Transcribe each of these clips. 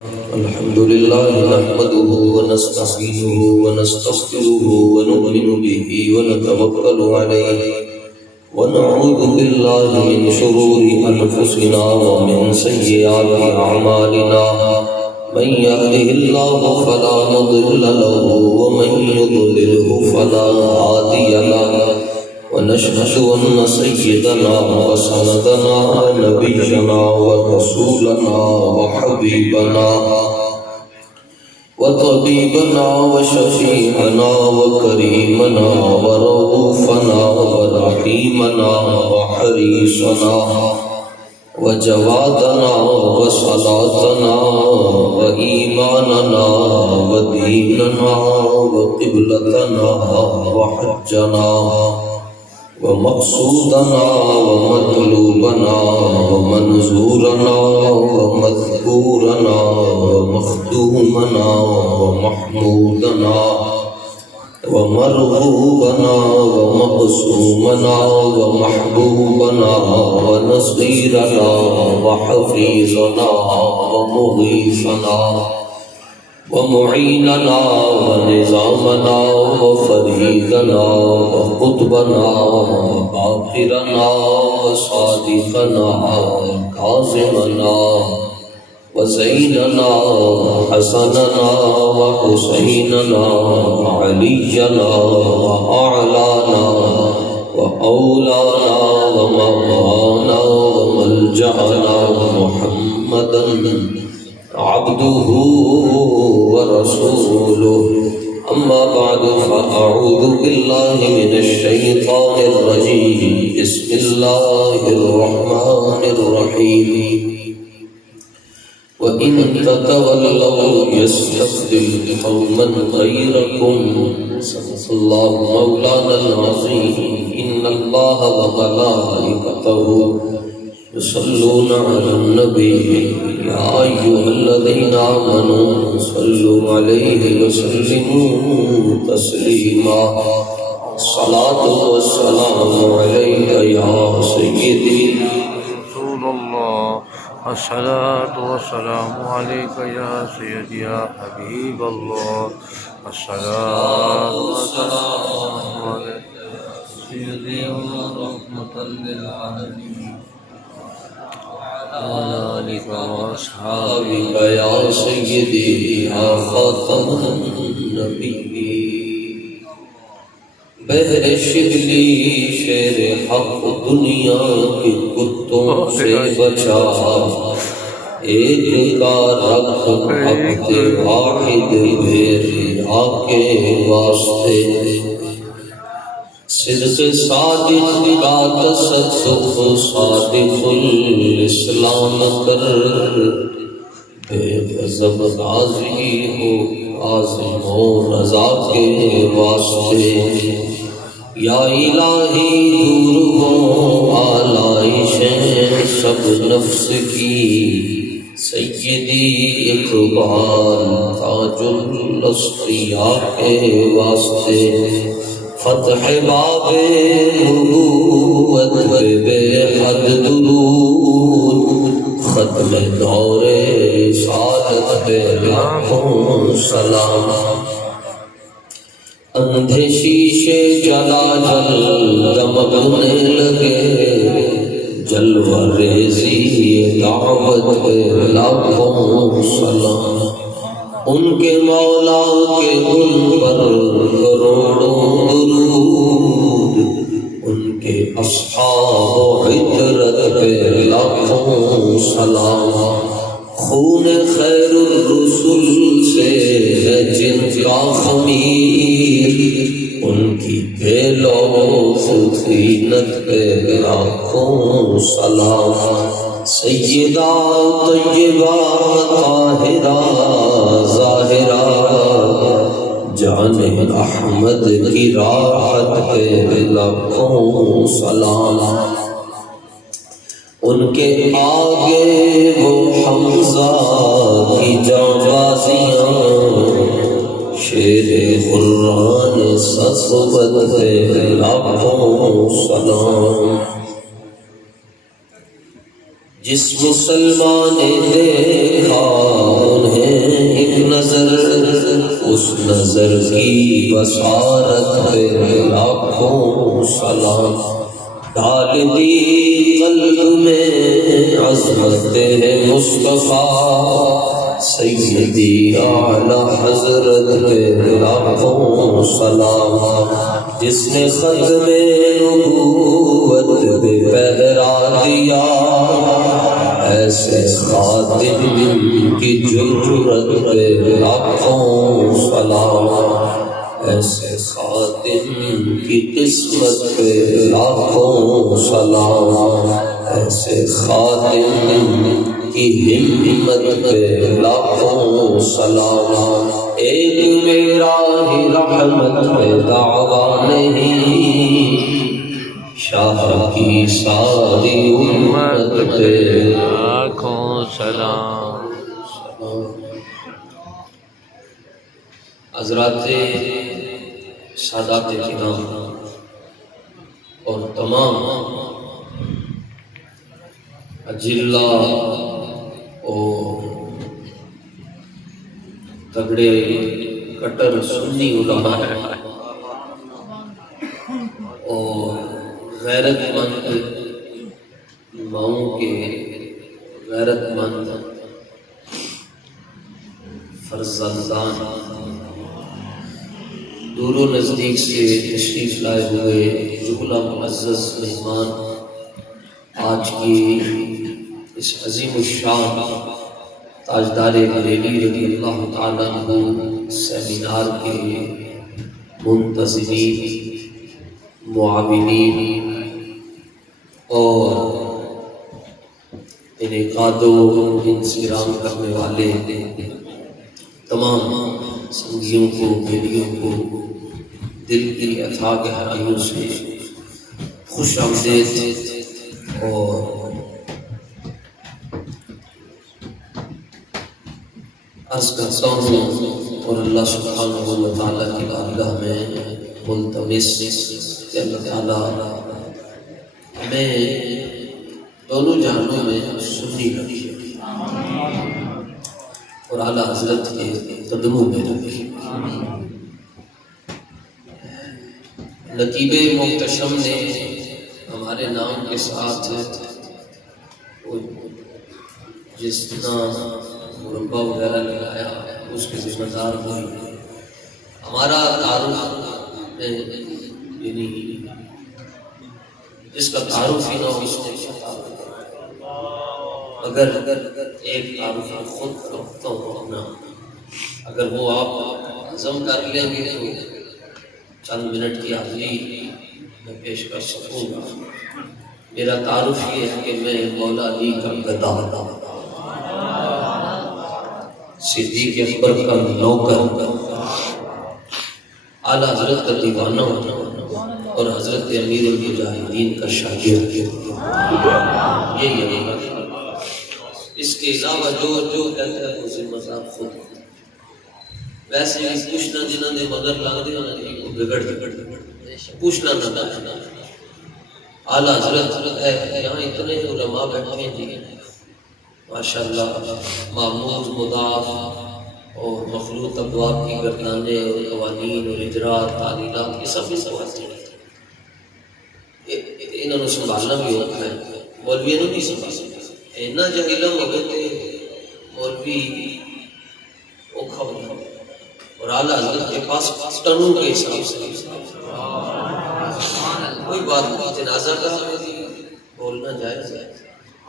الحمد لله نحمده ونستعينه ونستغفره ونؤمن به ونتوكل عليه ونعوذ بالله من شرور أنفسنا ومن سيئات أعمالنا من يهده الله فلا مضل له ومن يضلله فلا هادي له ونشهد أن سيدنا وسندنا نبينا ورسولنا وحبيبنا وطبيبنا وشفيعنا وكريمنا ورؤوفنا ورحيمنا وحريصنا وجوادنا وصلاتنا وإيماننا وديننا وقبلتنا وحجنا ومقصودنا ومطلوبنا ومنظورنا ومذكورنا ومخدومنا ومحمودنا ومرغوبنا ومقسومنا ومحبوبنا ونصيرنا وحفيظنا ومغيثنا ومعيننا ونظامنا وفريدنا وقطبنا وباقرنا وصادقنا وكاظمنا وزيننا وحسننا وحسيننا وعلينا وأعلانا وأولانا ومولانا وملجأنا محمدا عبده ورسوله. أما بعد فأعوذ بالله من الشيطان الرجيم. بسم الله الرحمن الرحيم. وإن تتولوا يستبدل قوما غيركم. صدق الله مولانا العظيم. إن الله وملائكته يصلون على النبي يا أيها الذين آمنوا صلوا عليه وسلموا تسليما. الصلاة والسلام عليك يا سيدي رسول الله. الصلاة والسلام عليك يا سيدي يا حبيب الله. الصلاة والسلام عليك يا سيدي ورحمة للعالمين وعلى آلك وأصحابك يا سيدي يا خاتم النبيين. بہر شبلی شیر حق دنیا کے کتوں سے بچا. ایک کا رکھ عبد واحد بھیریا کے واسطے. صدق صادق کا تصدق صادق الاسلام کر. بے غضب راضی ہو عازم و رضا کے واسطے. یا الہی دور ہو آلائشیں سب نفس کی. سیدی اقبال تاج الاصفیاء کے واسطے. فتح باب نبوت بے حد درود. ختم دور سعادت پہ لاکھوں سلام. اندھے شیشے جلا جل دمکنے لگے. جلوہ ریزی دعوت پہ لاکھوں سلام. ان کے مولا کے ان پر کروڑوں درود. ان کے اصحاب و عطرت پہ لاکھوں سلام. خون خیر الرسل سے ہے جن کا خمیر. ان کی بے لوث طینت پہ لاکھوں سلام. سیدہ طیبہ طاہرہ ظاہرہ جان احمد کی راحت پہ لاکھوں سلام. ان کے آگے وہ حمزہ کی جانبازیاں. شیر قرآن صفوت پہ لاکھوں سلام. جس مسلمان نے دیکھا انہیں نظر کی بصارت پہ لاکھوں سلام، ڈال دی قلب میں عظمت ہے مصطفیٰ، سیدی اعلی حضرت پہ لاکھوں سلام، جس نے ختم نبوت پہ پہرا دیا، ایسے خاتم کی جرت پہ لاکھوں سلام، ایسے خاتم کی قسمت پہ لاکھوں سلام، ایسے خاتم کی ہمت پہ لاکھوں سلام، ایک میرا ہی رحمت پہ دعویٰ نہیں، شاہ کی ساری امت پہ لاکھوں سلام۔ حضرات سادات کرام اور تمام اجلا اور تگڑے کٹر سنی علماء اور غیرت مند ماؤں کے غیرت مند فرزندان، دور و نزدیک سے تشریف لائے ہوئے جملہ معزز مہمان، آج کی اس عظیم الشان تاجدار بریلی رضی اللہ تعالیٰ عنہ سیمینار کے منتظمین، معاونین اور انعقاد و انصرام کرنے والے تمام سنگیوں کو، بیلیوں کو دل کی اتھاہ گہرائیوں سے خوش آمدید اور عرض کرتا ہوں، اور اللہ سبحانہ و تعالیٰ کی بارگاہ میں ملتمس کہ اللہ تعالیٰ ہمیں دونوں جہانوں میں سنی رکھے اور اعلیٰ حضرت کے قدموں میں رکھے۔ نقیب محتشم نے ہمارے نام کے ساتھ جس طرح مربع وغیرہ لگایا اس کے ذمہ دار ہوئی، ہمارا تعارف یعنی جس کا تعارف ہی نہ ہو اس نے اگر ایک تعارف خود رکھتا ہوں اپنا، اگر وہ آپ عزم کر لیں گے تو چند منٹ کی حاضری میں پیش کر سکوں گا۔ میرا تعارف یہ ہے کہ میں مولا علی کا گدا، صدیق اکبر کا نوکر، اعلیٰ حضرت کا دیوانہ اور حضرت امیر المجاہدین کا شاگرد، یہی ہے۔ اس کے علاوہ جو کہتا ہے وہ ذمہ دار خود، ویسے بھی پوچھنا جنہوں نے مگر لا دیا بگڑ پوچھنا نہ اعلیٰ حضرت ہے۔ یہاں اتنے علماء بیٹھے ہیں جی ماشاءاللہ، معمول مضاف اور مخلوط ابواب کی گردانے اور قوانین اور اجرات تعلیلات، یہ سب ان کو حاصل ہے، انہوں نے سنبھالنا بھی ہوتا ہے، مولویوں نے نہیں سنبھالنا۔ اینا جا علم ہوگے تو مولوی اوکھا ہوگا، اور اعلیٰ حضرت کے پاس ٹنوں کے حساب سے کوئی بات نہیں۔ جنازہ کا بولنا جائز ہے،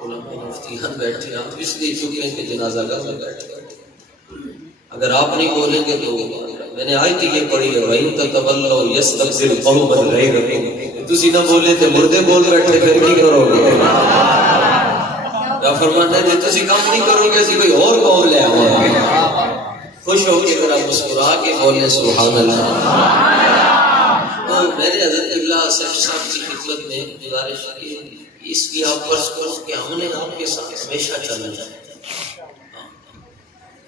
علماء مفتیان بیٹھے، آپ اس لیے چکے ہیں کہ جنازہ کا بیٹھے، اگر آپ نہیں بولیں گے تو میں نے آیت یہ پڑھی ہے وَإِن تَتَوَلَّوْا يَسْتَبْدِلْ قَوْمًا غَيْرَكُمْ، تسی نہ بولے تو مردے بول بیٹھے پھر کی کرو گے؟ کیا فرمانا ہے تسی کام نہیں کرو گے اسی کوئی اور قوم لے آؤں گے۔ خوش ہو کے ذرا مسکرا کے بولیں سبحان اللہ۔ تو میں نے حضرت قبلہ صاحب کی خدمت میں گزارش کی، اس کی آپ فرض کرو کہ ہم نے آپ کے ساتھ ہمیشہ چلنا ہے،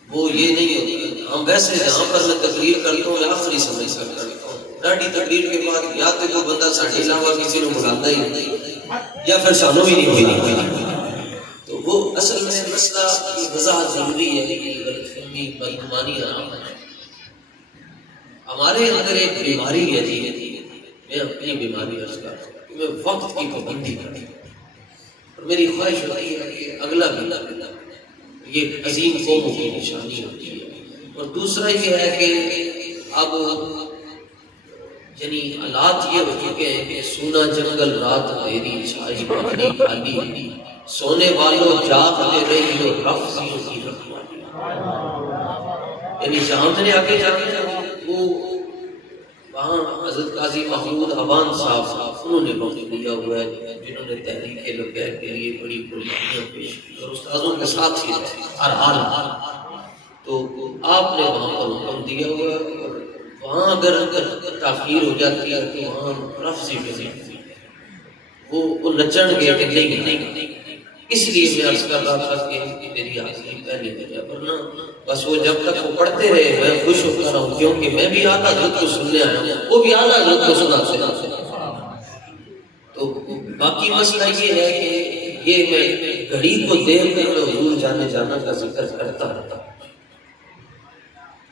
وہ یہ نہیں ہوتا۔ ہم ویسے جہاں پر میں تقریر کرتا ہوں آخری سمجھ کر کرتا ہوں، ڈاڈی تقریر کے بعد یا تو کوئی بندہ ساڑھے علاوہ کسی نے بلاتا ہی نہیں یا پھر سانوں ہی نہیں ہوئی، تو وہ اصل میں مسئلہ کی وضاحت ضروری ہے کہ غلط فہمی بدگمانی حرام ہے۔ ہمارے اندر ایک بیماری ہے جی، میں اپنی بیماری عرض کر رہا ہوں کہ میں وقت کی پابندی کرتا ہوں، اور میری خواہش ہوتی ہے کہ اگلا بھی یہ عظیم قوموں کی نشانی ہوتی ہے۔ اور دوسرا یہ ہے کہ اب یعنی حالات یہ ہو چکے ہیں کہ سونا جنگل رات میری چھائی پکڑی خالی، سونے والوں جاگتے رہی ہو رفضیوں کی رکھوالی۔ یعنی جہاں میں نے آگے جانے وہ وہاں حضرت قاضی محمود عوان صاحب انہوں نے وقت دیا ہوا ہے، جنہوں نے تحریک لبیک کے لیے بڑی قربانیاں پیش کی اور استادوں کے ساتھ ہی ہر حال تو آپ نے وہاں پر حکم دیا ہوا ہے، اور وہاں اگر تاخیر ہو جاتی ہے تو وہاں رفضی میں وہ نچن گے کہ نہیں، اس لیے میں عرض کر رہا تھا کہ میری حاضری پہلے ہے، ورنہ بس وہ جب تک وہ پڑھتے رہے میں خوش ہوتا رہا ہوں، کیونکہ میں بھی اعلیٰ حضرت کو سننے آیا ہوں، وہ بھی اعلیٰ حضرت کو سناتے ہیں۔ تو باقی مسئلہ یہ ہے کہ یہ میں گھڑی کو دیکھ کر حضور جانے جانا کا ذکر کرتا رہتا ہوں،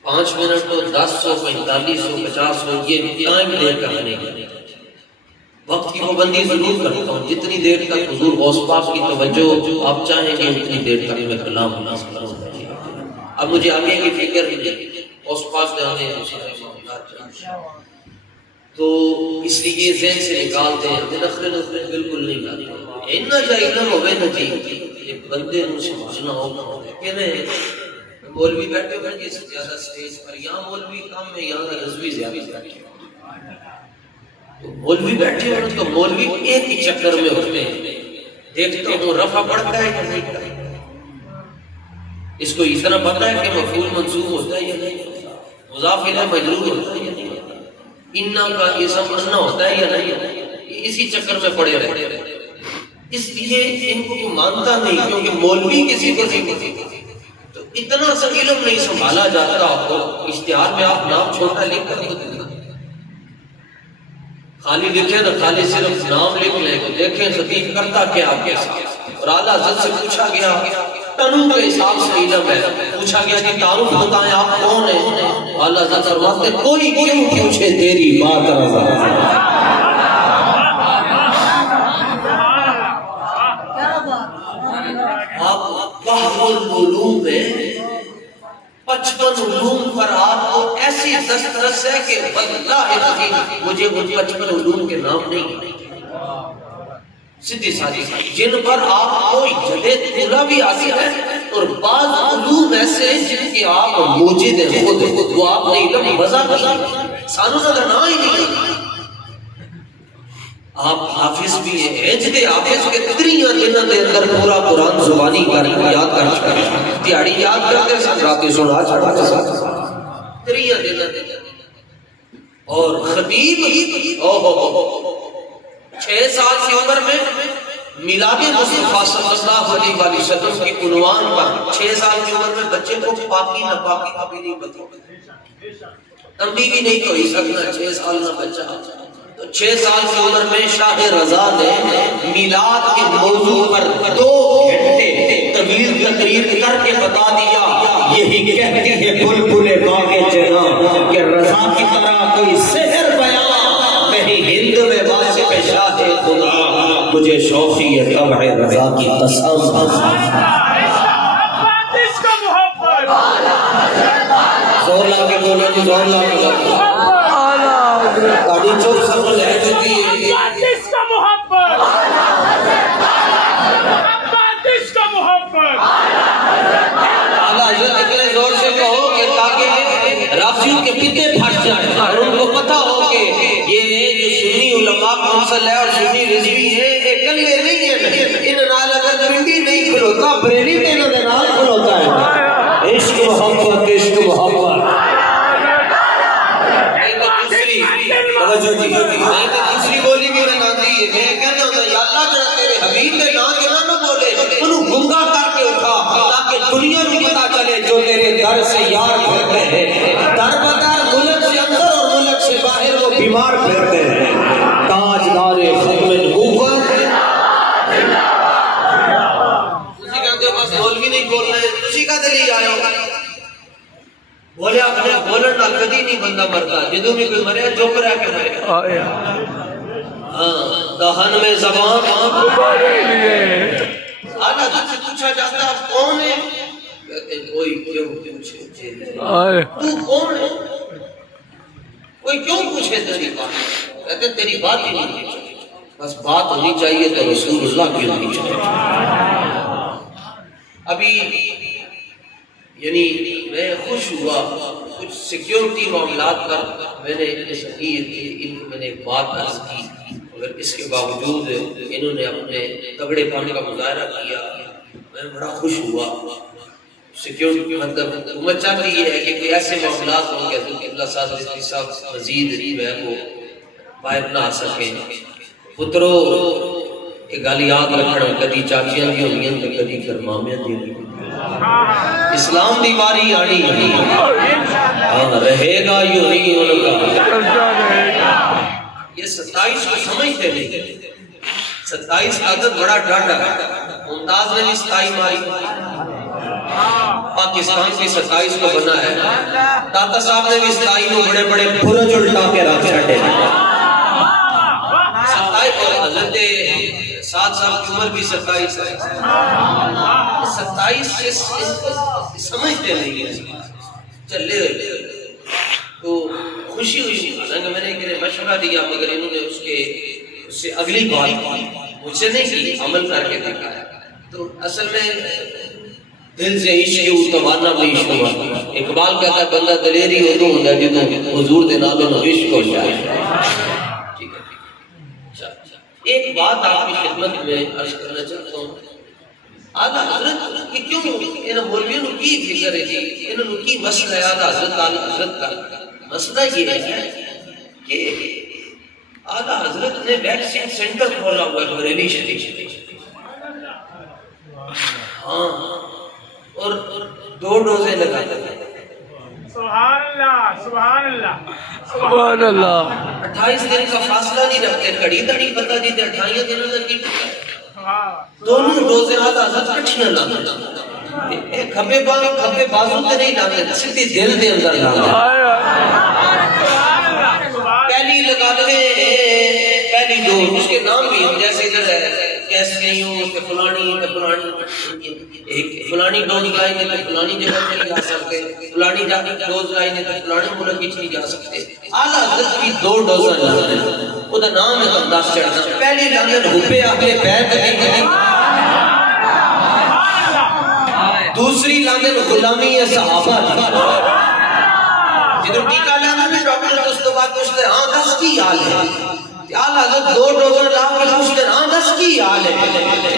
5 منٹ ہو 10 ہو 45 ہو 50 ہو، یہ ٹائم لے کر نہیں، وقت کی پابندی ضرور کرتا ہوں، جتنی دیر تک حضور غوث پاک کی توجہ آپ چاہیں گے اتنی دیر تک میں کلام ناز کروں۔ اب مجھے آگے کی فکر نہیں، غوث پاک نے ہمیں تو اس لیے یہ ذہن سے نکالتے ہیں، نخرے بالکل نہیں آتے، اتنا جائزہ ہوئے نہ جی یہ بندے نو سمجھنا ہوگا کہ نہیں۔ مولوی بیٹھے ہوئے سے زیادہ سٹیج پر، یہاں مولوی کم ہے، یہاں رضوی زیادہ بیٹھے تو مولوی بیٹھے ہوئے تو مولوی ایک ہی چکر میں ہوتے ہیں، دیکھتا ہوں رفع پڑھتا ہے کہ نہیں پڑھتا، اس کو اتنا پتہ ہے کہ مفعول منصوب ہوتا ہے یا نہیں ہوتا، مضاف الیہ مجرور ہوتا ہے یا نہیں ہوتا، انا کا اسم انا ہوتا ہے یا نہیں ہوتا، اسی چکر میں پڑے رہتے ہیں۔ اس لیے ان کو مانتا نہیں، کیونکہ مولوی کسی کو نہیں تو اتنا سا علم نہیں سنبھالا جاتا، تو اشتہار میں آپ نام چھوٹا لکھ کر تو خالی لکھے نا، خالی صرف نام لکھ لیں تو دیکھیں خطیب کرتا کیا آپ کے ساتھ۔ اور اعلیٰ حضرت سے پوچھا گیا، تنو کے حساب سے علم ہے، پوچھا گیا کہ تعارف بتائیں آپ کون ہیں، اعلیٰ حضرت فرماتے کوئی کیوں پوچھے تیری بات رضا۔ آپ کہف العلوم میں 55 علوم پر آپ کو ایسی دسترس ہے کہ واللہ العظیم مجھے وہ 55 علوم کے نام نہیں، سیدھی سادی جن پر آپ کو جدید طولہ بھی حاصل ہے، اور بعض علوم ایسے جن کے آپ موجد ہیں، خود وہ آپ نے علم وضع کیا، سانو نظر نہ ہی نہیں۔ آپ حافظ بھی ہیں، جدے حافظ کے تریاں دنوں دے اندر پورا قرآن زبانی کر یاد کر چکا، دیہڑی یاد کرتے سن، راتی سنا چڑھا سن، تریاں دنوں دے اور خطیب 6 سال کی عمر میں میلاد مصطفیٰ صلی اللہ علیہ وسلم کی عنوان پر 6 سال کی عمر میں بچے کو پاکی ناپاکی کا بھی نہیں پتہ، تنبیہ بھی نہیں کوئی سکنا 6 سال نہ بچہ۔ 6 سال کی عمر میں شاہ رضا نے میلاد کے موضوع پر 2 گھنٹے طویل تقریر کر کے بتا دیا، یہی کہتی ہے بلبل باغ جناں کہ رضا کی طرح کوئی سحر بیان نہیں ہند میں واسف شاہ خدا، مجھے شوقی ہے طبع رضا کی قسم۔ زور لا کے بولو جی، زور لا کے بولو، گاڑی چوک سب لے چکی ہے، عبادت کا محبت، عبادت کا محبت، اعلیٰ حضرت اتنے زور سے کہو کہ تاکہ رافضیوں کے پیتے پھٹ جائیں اور ان کو پتہ ہو کہ یہ جو سنی علماء کونسل ہے اور سنی رضوی ہے ایک کلے نہیں ہے، ان نال اگر پنڈی نہیں کھلوتا بریلی تے انہوں نال کھلوتا ہے۔ عشق محبت، عشق محبت، میں تو دوسری بولی بھی بناتی ہے، میں کہتا ہوں یا اللہ جڑا تیرے حبیب نے نا کے نہ بولے انہوں گنگا کر کے اٹھا تاکہ دنیا کو پتا چلے جو تیرے در سے یار پھرتے ہیں، در بدر ملک سے اندر اور ملک سے باہر وہ بیمار پھرتے ہیں، تاجدار ختم نبوت۔ تسی کہتے ہو بس مولوی نہیں بول رہے، تسی کا دلی آئے ہو، بولے اپنے بولن نال کدی نہیں بندہ مرتا، جدوں بھی کوئی مرے چپ رہ کے مرے. ہاں دہن میں زبان تمہارے لیے آنا تجھ سے پوچھا جاتا ہے کون ہے؟ کہتے ہیں کوئی کیوں پوچھے تو کون ہے؟ کوئی کیوں پوچھے تیری بات؟ کہتے ہیں تیری بات ہی نہیں پوچھے، بس بات ہونی چاہیے تو رسول اللہ کی ہونی چاہیے. ابھی یعنی میں خوش ہوا کچھ سیکیورٹی معاملات کا میں نے میں نے ایک بات عرض کی، مگر اس کے باوجود انہوں نے اپنے تگڑے پن کا مظاہرہ کیا، میں بڑا خوش ہوا. سیکیورٹی مطلب حکومت چاہتی ہے کہ کوئی ایسے معاملات ہوں کہ حضرت اللہ صاحب مزید جو ہے وہ باہر نہ آ سکیں. پترو یہ گل یاد رکھنا، کدی چاچیاں دی ہوندی ہیں تے کدی پھر مامیاں دی ہوندی ہیں. اسلام دی باری آنی نہیں، ہاں رہے گا یوں ہی ان کا. یہ 27 کو سمجھتے نہیں. 27 کا عدد بڑا ڈاڈا ہے. ممتاز نے بھی 27 ماری، پاکستان کی 27 کو بنا ہے. داتا صاحب نے بھی 27 کو بڑے بڑے پھرج الٹا کے رکھ چھٹے. 27 اور حضرت سعد صاحب کی عمر بھی 27 ہے. 27 سے سمجھتے نہیں ہیں چلے تو خوشی ہوئی. حالانکہ میں نے ایک مشورہ دیا مگر انہوں نے اس سے اگلی بات مجھ سے نہیں کی، عمل کر کے دکھایا. تو اصل میں دل سے عشق اتوانا بھی عشق ہوا. اقبال کہتا ہے بندہ دلیری ادو ہوندا جدوں حضور دے نال نو عشق ہو جائے. ٹھیک ہے. ایک بات آپ کی خدمت میں عرض کرنا چاہتا ہوں. آدھا حضرت کہ کیوں انہوں مولویوں کی فکر ہے جی، انہوں کی مسئلہ ہے آدھا حضرت حضرت کا مسئلہ یہ ہے کہ آدھا حضرت نے ویکسین سینٹر کھولا ہوا ہے بریلی شریف. ہاں اور 2 ڈوزیں لگاتے ہیں. سبحان اللہ سبحان اللہ سبحان اللہ. 28 دن کا فاصلہ نہیں رکھتے، کڑی دڑی پتہ جی 28 دنوں تک کی دونوں ڈوزیں آدھا حضرت کٹھیاں لاتے ہیں. کھبے بازو تے نہیں لاتے، سیدھی دل دے اندر لاتے. پہلی لگاتے پہلی ڈوز، اس کے نام بھی ہیں جیسے کیسے ہوں کہ فلانی فلانی ڈوز لائیں گے تو فلانی جگہ چلے جا سکتے، فلانی ڈوز لائیں گے تو فلانی ملک کی چلی جا سکتے. اعلیٰ حضرت کی 2 ڈوز لاتے ہیں، وہ دا نام ہے تم 10 چڑھنا. پہلی لانے روپے اپنے پیر تک نہیں، دوسری لانے غلامی ہے صحابہ. جدھر ٹیکہ لانا بھی ڈاکٹر اس کے بعد پوچھتے ہاں 10 کی حال ہے. اعلیٰ حضرت 2 ڈوزر لا کر پوچھتے ہاں 10 کی حال ہے.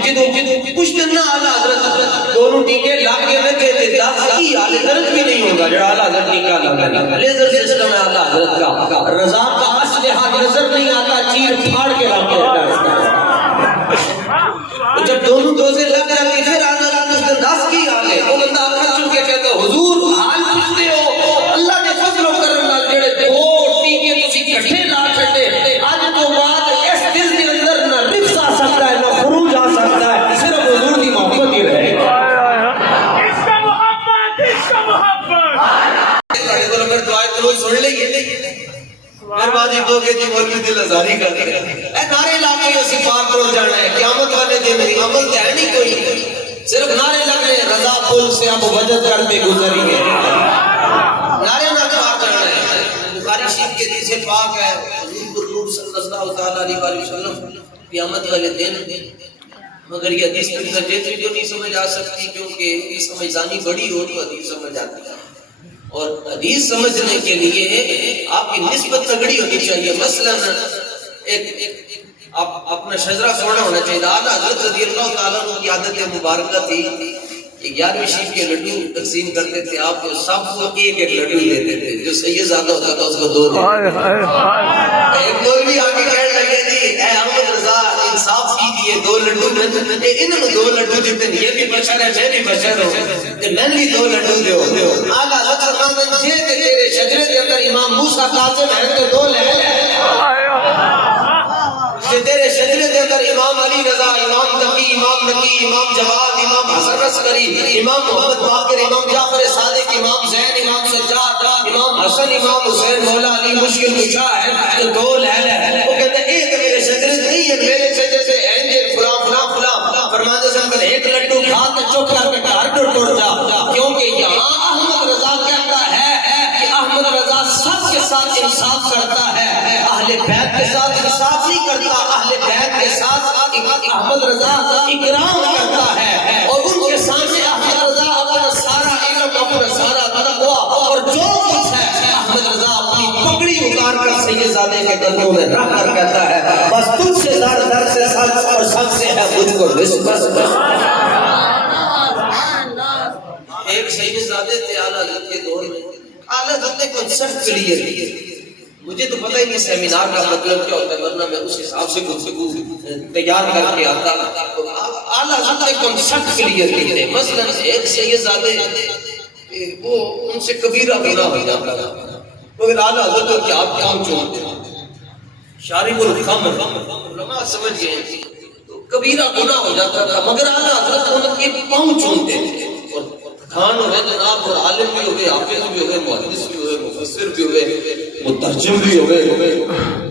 جدھر پوچھتے نا اعلیٰ حضرت دونوں ٹیکے لا کے میں کہتے 10 کی حال ہے، درد بھی نہیں ہوگا جو اعلیٰ حضرت ٹیکہ لگا. لیزر سسٹم ہے اعلیٰ حضرت کا. رضا کا اسلحہ نظر نہیں آتا، چیر پھاڑ کے رکھتے ہیں. جب دونوں ڈوزیں لگ جاتی پھر اعلیٰ حضرت 10 کی حال ہے. وہ بندہ آخر چل کے کہتا حضور حال پوچھتے ہو، اللہ نے فضل و کرم نال جڑے 2 ٹیکے تسی اکٹھے لا چھڈے، اج تو بعد اس دل دے اندر نہ رفس آ سکتا ہے نہ خروج آ سکتا ہے، صرف حضور دی محبت ہی رہے گی. اس کا محبت ساڈے کول اگر دعا روز سن لئیے مہربانی تو کہ جی مولوی دل آزاری کر دے. اے نعرے لا کے اسی پار توڑ جانا ہے قیامت والے دن. عمل تو ہے نہیں کوئی، صرف نعرے لگ رہے ہیں رضا پل سے اب وجد کرتے گزری گئے. نعرے نہ مار جانا ہے. بخاری شریف کے حدیث پاک ہے حضور صلی اللہ تعالی علیہ وسلم قیامت والے دن، مگر یہ حدیث کی درجے سے جو نہیں سمجھ آ سکتی کیونکہ یہ سمجھانی بڑی ہو تو حدیث سمجھ آتی ہے. اور حدیث سمجھنے کے لیے آپ کی نسبت تگڑی ہونی چاہیے. مثلا ایک آپ اپنا شجرہ سونا ہونا چاہیے. اعلیٰ حضرت رضی اللہ تعالیٰ عنہ کی عادت مبارکہ تھی 11ویں شریف کے لڈو تقسیم کرتے تھے، آپ سب کو ایک لڈو دیتے تھے. جو سید زیادہ ہوتا تھا اس کو 2 دیتے. ایک مولوی آگے کہنے لگے جی اے احمد رضا انصاف کیجیے 2 لڈو انہوں نے 2 لڈو دیتے، یہ بھی بشر ہے میں بھی بشر ہوں کہ میں بھی 2 لڈو دیو. اعلیٰ حضرت فرماتے ہیں جے تیرے شجرے کے اندر امام موسیٰ کاظم ہے تو 2 لے لے. تیرے شجرے کے اندر امام علی رضا، امام تقی، امام نقی، امام جواد، امام حسن عسکری، امام محمد باقر، امام جعفر صادق، امام زین، امام سجاد، حسن امام حسین مولا علی مشکل کشا ہے تو دو لہل ہے وہ کہتے ہیں ایک میرے شجرت نہیں ہے میرے شجر سے اینجل فلاں فلاں فلاں فرماتے ہیں کہ ایک لڈو کھا کے چپ کر کے گھر ٹوٹ جا کیونکہ یہاں احمد رضا کہتا ہے کہ احمد رضا سب کے ساتھ انصاف کرتا ہے اہل بیت کے ساتھ انصاف نہیں کرتا اہل بیت کے ساتھ احمد رضا اکرام کرتا ہے اور ان کے سامنے احمد رضا اپنا سارا علم اپنا سارا تقویٰ اور جو کچھ ہے احمد رضا اپنی پگڑی اتار کر سیدزادے کے قدموں میں رکھ کر کہتا ہے بس تجھ سے در در سے سچ اور سچ سے ہے مجھ کو نسبت ایک سیدزادے تھے اعلیٰ حضرت کے دور میں اعلیٰ حضرت نے کنسرٹ کلیئر کیے مجھے تو پتہ ہی نہیں سیمینار کا مطلب کیا ہوتا ہے ورنہ میں اس حساب سے گفتگو تیار کر کے آتا اعلیٰ حضرت نے کنسرٹ کلیئر کیے مثلا ایک سیدزادے وہ ان سے کبیرہ گناہ ہو جاتا تھا مگر اعلیٰ حضرت کو کیا آپ کیا چونتے ہیں شارب الخمر علماء سمجھ گئے تو کبیرہ گناہ ہو جاتا تھا مگر اعلیٰ حضرت ان کے پاؤں چونتے تھے اور خان ہوئے جناب اور عالم بھی ہوئے حافظ بھی ہوئے محدث بھی ہوئے مفسر بھی ہوئے مترجم بھی ہوئے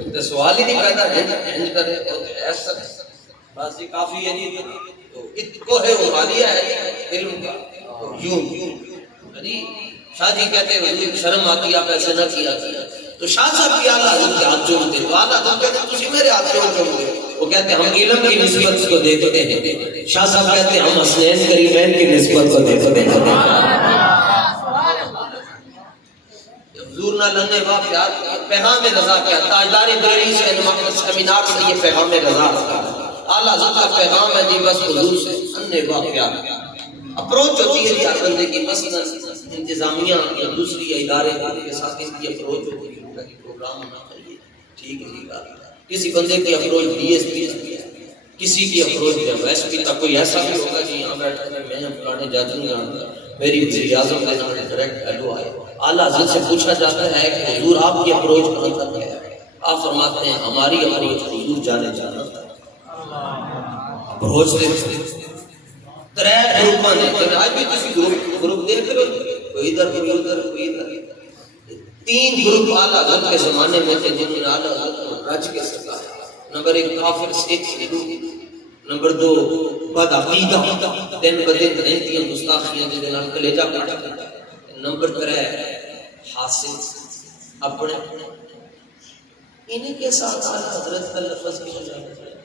تو سوال ہی نہیں پیدا ہنج کرے ایسا بس یہ کافی ہے نہیں تو اتکو ہے عمالیہ ہے علم کا یوں شاہ جی کہتے ہیں شرم آتی آپ ایسے نہ کیا تو شاہ صاحب کی اعلیٰ حضرت کے ہاتھ جوڑتے تو اعلیٰ حضرت کہتے ہیں تجھے میرے ہاتھ جوڑ دے وہ کہتے ہیں ہم علم کی نسبت کو دیکھتے ہیں شاہ صاحب کہتے ہیں ہم حسنین کریمین کی نسبت کو دیکھتے ہیں حضور نہ لنے وا پیار پیغام رضا کیا تاجدار بریلی سے سیمینار سے یہ پیغام رضا اعلیٰ حضرت کا پیغام ہے جی بس حضور سے لنے وا پیار اپروچ ہوتی ہے جی ہر بندے کی مثلا انتظامیہ یا دوسری ادارے کے ساتھ اس کی اپروچ ہوتی ہے کہ پروگرام ہونا چاہیے ٹھیک ہے کسی بندے کی اپروچ ڈی ایس پی کسی کی اپروچ ایس پی تک کوئی ایسا بھی ہوگا کہ یہاں بیٹھا ہے میں فلانے جج ہوں میری وزیر اعظم کے نام ڈائریکٹ ایلو آئے اعلیٰ حضرت سے پوچھا جاتا ہے کہ حضور آپ کی اپروچ کہاں تک ہے آپ فرماتے ہیں ہماری اپروچ حضور جانے جانا تھا اپروچ ترے گروپاں نے آج بھی کسی گروپ دیکھ رہے کوئی ادھر کوئی ادھر کوئی ادھر تین گروپ اعلیٰ حضرت کے زمانے میں تھے جنہوں نے اعلیٰ حضرت کو رج کے سکا نمبر ایک کافر سکھ ہندو نمبر دو بد عقیدہ دن بدن رہتیاں گستاخیاں جنہوں نے کلیجہ کاٹا نمبر ترے حاصل اپنے انہیں کے ساتھ اعلیٰ حضرت کا لفظ کیا جاتا ہے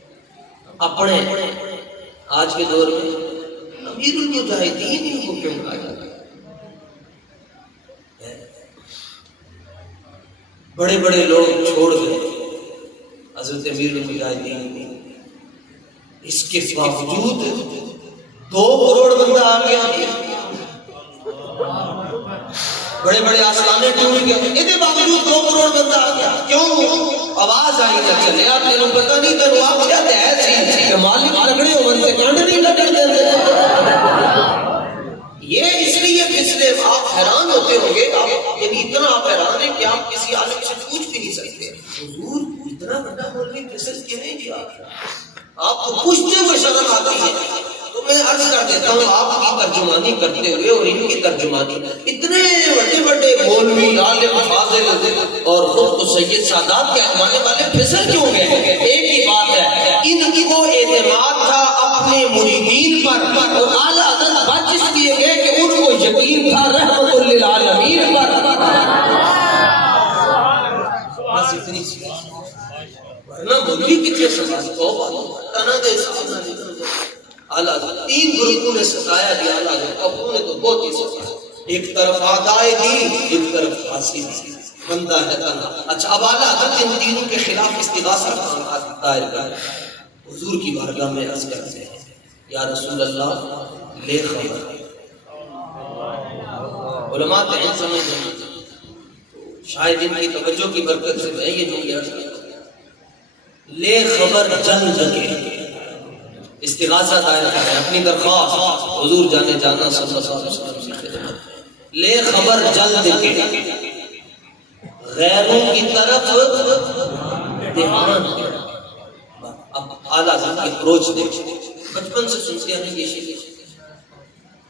اپنے آج کے دور میں امیر المجاہدین ان کو کیوں کہا جاتا ہے بڑے بڑے لوگ چھوڑ گئے حضرت امیر المجاہدین اس کے باوجود 2 کروڑ بندہ آ گیا بڑے بڑے آسمانے ٹوٹ گئے اس باوجود 2 کروڑ بندہ آ گیا کیوں آواز آئی نہ چلے آپ نے پتہ نہیں تھا آپ کیا ایسی کہ مالک لگڑے ہو بنتے کانڈ نہیں لگڑ دیتے یہ اس لیے پچھلے آپ حیران ہوتے ہوں گے آپ یعنی اتنا آپ حیران ہیں کہ آپ کسی عالم سے پوچھ بھی نہیں سکتے حضور اتنا بڑا مولوی پھسل کیوں نہیں دیا آپ کو پوچھتے ہوئے شرم آتی ہے تو میں عرض کر دیتا ہوں آپ کی ترجمانی کرتے ہوئے اور ان کی ترجمانی اتنے بڑے بڑے مولوی عالم فاضل اور خود کو سید سادات کہلوانے والے پھسل کیوں گئے ایک ہی بات ہے ان کو اعتماد تھا اپنے مریدین پر اور اعلیٰ حضرت بچ اس لیے گئے کہ ان کو یقین تھا رحمت للعالمین پر بس اتنی سی ورنہ مولوی کتنے سمجھ اعلیٰ حضرت 3 گروپوں نے ستایا دیا اعلیٰ حضرت ابو نے تو بہت ہی ستایا ایک طرف آدائے دین ایک طرف حاصل بندہ ہے تنہا اچھا اب اعلیٰ حضرت ان تینوں کے خلاف استغاثہ دائر کر حضور کی بارگاہ میں عرض کرتے ہیں یا رسول اللہ لے خبر علماء تعین سمجھ ہیں شاید ان کی توجہ کی برکت سے میں یہ جو عرض کرتا ہوں لے خبر جلد کے استغاثہ دائر کریں اپنی درخواست حضور جانے جانا صلی اللہ علیہ وسلم سے خدمت لے خبر جلد کے غیروں کی طرف دھیان اب اعلیٰ حضرت کی اپروچ دیکھیں بچپن سے سنتے ہیں یہ شیخ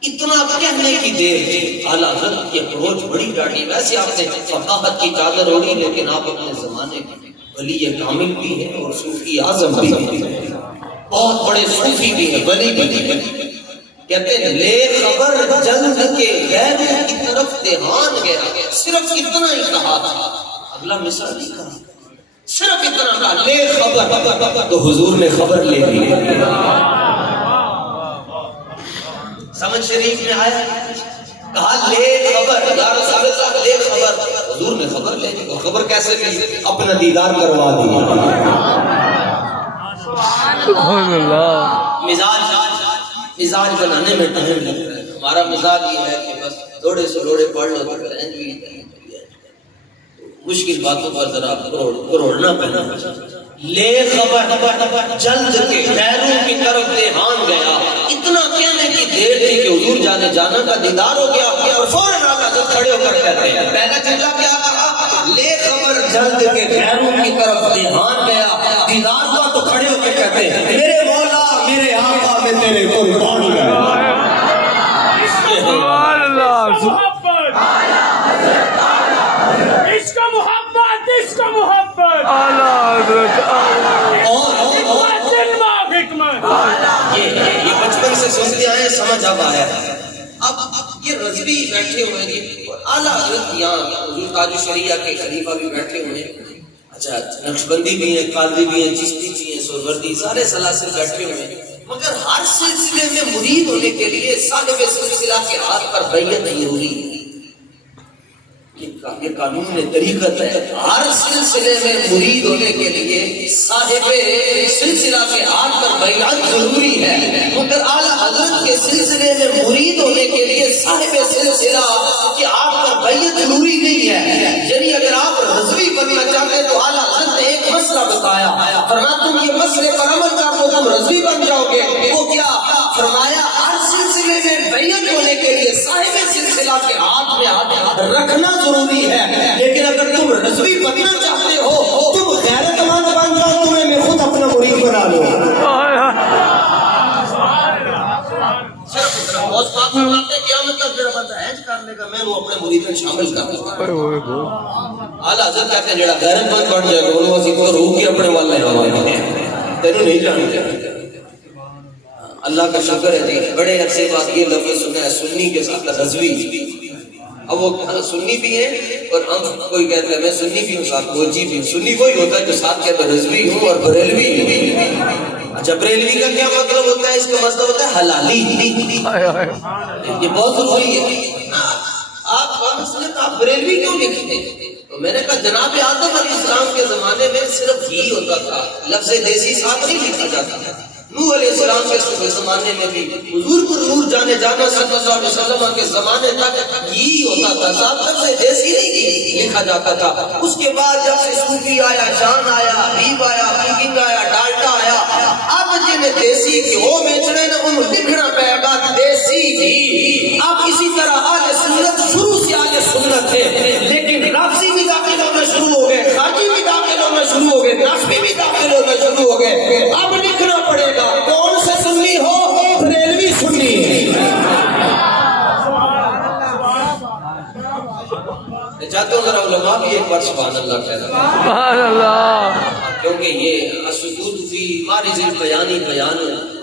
اتنا کہنے کی دیر تھی. اعلیٰ حضرت کی اپروچ بڑی ڈاڑی. ویسے آپ نے فقاہت کی چادر اوڑھی لیکن آپ اپنے زمانے کے ولی کامل بھی ہیں اور صوفی اعظم بھی ہیں, بہت بڑے صوفی بھی ہیں, ولی بھی ہیں. کہتے ہیں لے خبر جلد کے غیروں کی طرف دھیان گیا. صرف اتنا ہی کہا تھا, اگلا مثال نہیں کہا, صرف اتنا کہا لے خبر, تو حضور نے خبر لے لی. سمجھ شریف میں آیا, کہا لے خبر یا رسول اللہ لے خبر, حضور نے خبر لے لی. اور خبر کیسے لی؟ اپنا دیدار کروا دیا. سبحان اللہ. مزاج بنانے میں ٹائم لگتا ہے. ہمارا مزاج یہ ہے کہ بس تھوڑے سے لوڑے پڑھ لو تو مشکل باتوں پر ذرا کروڑنا پڑنا. لے خبر جلد کے غیروں کی طرف دھیان گیا. اتنا کہنے کی دیر تھی کہ حضور جانے جانا کا دیدار ہو گیا اور فوراً آقا کھڑے ہو کر کہتے ہیں پہلا جملہ کیا کہا؟ لے خبر جلد کے غیروں کی طرف دھیان گیا. دیدار ہوا تو کھڑے ہو کے کہتے ہیں میرے مولا میرے آقا میں تیرے قربان ہوں. سبحان اللہ. عشق محبت عشق محبت اعلیٰ حضرت. یہ بچپن سے سنتے آئے, سمجھ اب آیا. اب یہ رضوی بیٹھے ہوئے ہیں اور اعلیٰ حضرت یہاں حضور تاج الشریعہ کے خلیفہ بھی بیٹھے ہوئے ہیں. اچھا نقشبندی بھی ہیں, قادری بھی ہیں, چشتی بھی ہیں, سہروردی, سارے سلاسل بیٹھے ہوئے ہیں. مگر ہر سلسلے میں مرید ہونے کے لیے صاحب سلسلہ کے ہاتھ پر بیعت ضروری ہے. یہ قانون طریقت ہے. ہر سلسلے میں مرید ہونے کے لیے صاحب سلسلہ کے ہاتھ پر بیعت ضروری ہے. مگر اعلیٰ حضرت کے سلسلے میں مرید ہونے کے لیے صاحب سلسلہ کے ہاتھ پر بیعت ضروری نہیں ہے. یعنی اگر آپ رضوی بننا چاہتے ہیں تو اعلیٰ حضرت نے ایک مسئلہ بتایا, فرمایا تم یہ مسئلے پر عمل کر لو تم رضوی بن جاؤ گے. وہ کیا؟ فرمایا ہر سلسلے میں بیعت ہونے کے لیے صاحب سلسلہ کے ہاتھ میں ہاتھ رکھنا ضروری ہے. لیکن اگر تم رضوی بننا چاہتے ہو تم غیرت مند بن جاؤ, تمہیں میں خود اپنا مرید بنا لوں. اس بات پر لگتے ہیں قیامت تک میرا بندہ حج کر لے گا میں وہ اپنے مرید میں شامل کر دوں. اعلیٰ حضرت کہتے ہیں جڑا غیرت مند بن جائے گا انہوں اسی کو روح کے اپنے والے تینوں نہیں جانتے. اللہ کا شکر ہے جی, بڑے عرصے بعد یہ لفظ سنا ہے سنی کے ساتھ رضوی. اب وہ سنی بھی ہیں اور ہم کوئی کہتا ہے میں سنی بھی ہوں ساتھ گوجی بھی ہوں. سنی وہی ہوتا ہے جو ساتھ کہتا ہے رضوی ہوں اور بریلوی ہوں. اچھا بریلوی کا کیا مطلب ہوتا ہے؟ اس کا مطلب ہوتا ہے حلالی. یہ بہت ضروری ہے. آپ بریلوی کیوں لکھتے ہیں؟ تو میں نے کہا جناب آدم علیہ السلام کے زمانے میں صرف گھی ہوتا تھا, لفظ دیسی ساتھ نہیں لکھا جاتا تھا. نوح علیہ السلام کے زمانے میں بھی حضور پر نور جانے جانا صلی اللہ علیہ وسلم کے زمانے تک گھی ہوتا تھا, ساتھ لفظ دیسی نہیں لکھا جاتا تھا. اس کے بعد جب سے صوفی آیا, شان آیا, حبیب آیا, بیکنگ آیا, ڈالٹا آیا, اب جنہیں دیسی گھیو بیچنے نا انہوں لکھنا پڑے گا دیسی گھی. اب اسی طرح اہل سنت شروع سے اہل سنت ہے, لیکن رافضی بھی داخل ہونا شروع ہو گئے, خارجی بھی داخل ہونا شروع ہو گئے, نسبی بھی داخل ہونا شروع ہو گئے. اب لکھنا پڑے گا کون سے سنی ہو, بریلوی سنی ہے. چاہتا ہوں ذرا علماء بھی ایک بار سبحان اللہ کہنا. سبحان اللہ. کیونکہ یہ السجود فی مارج البیانی بیان,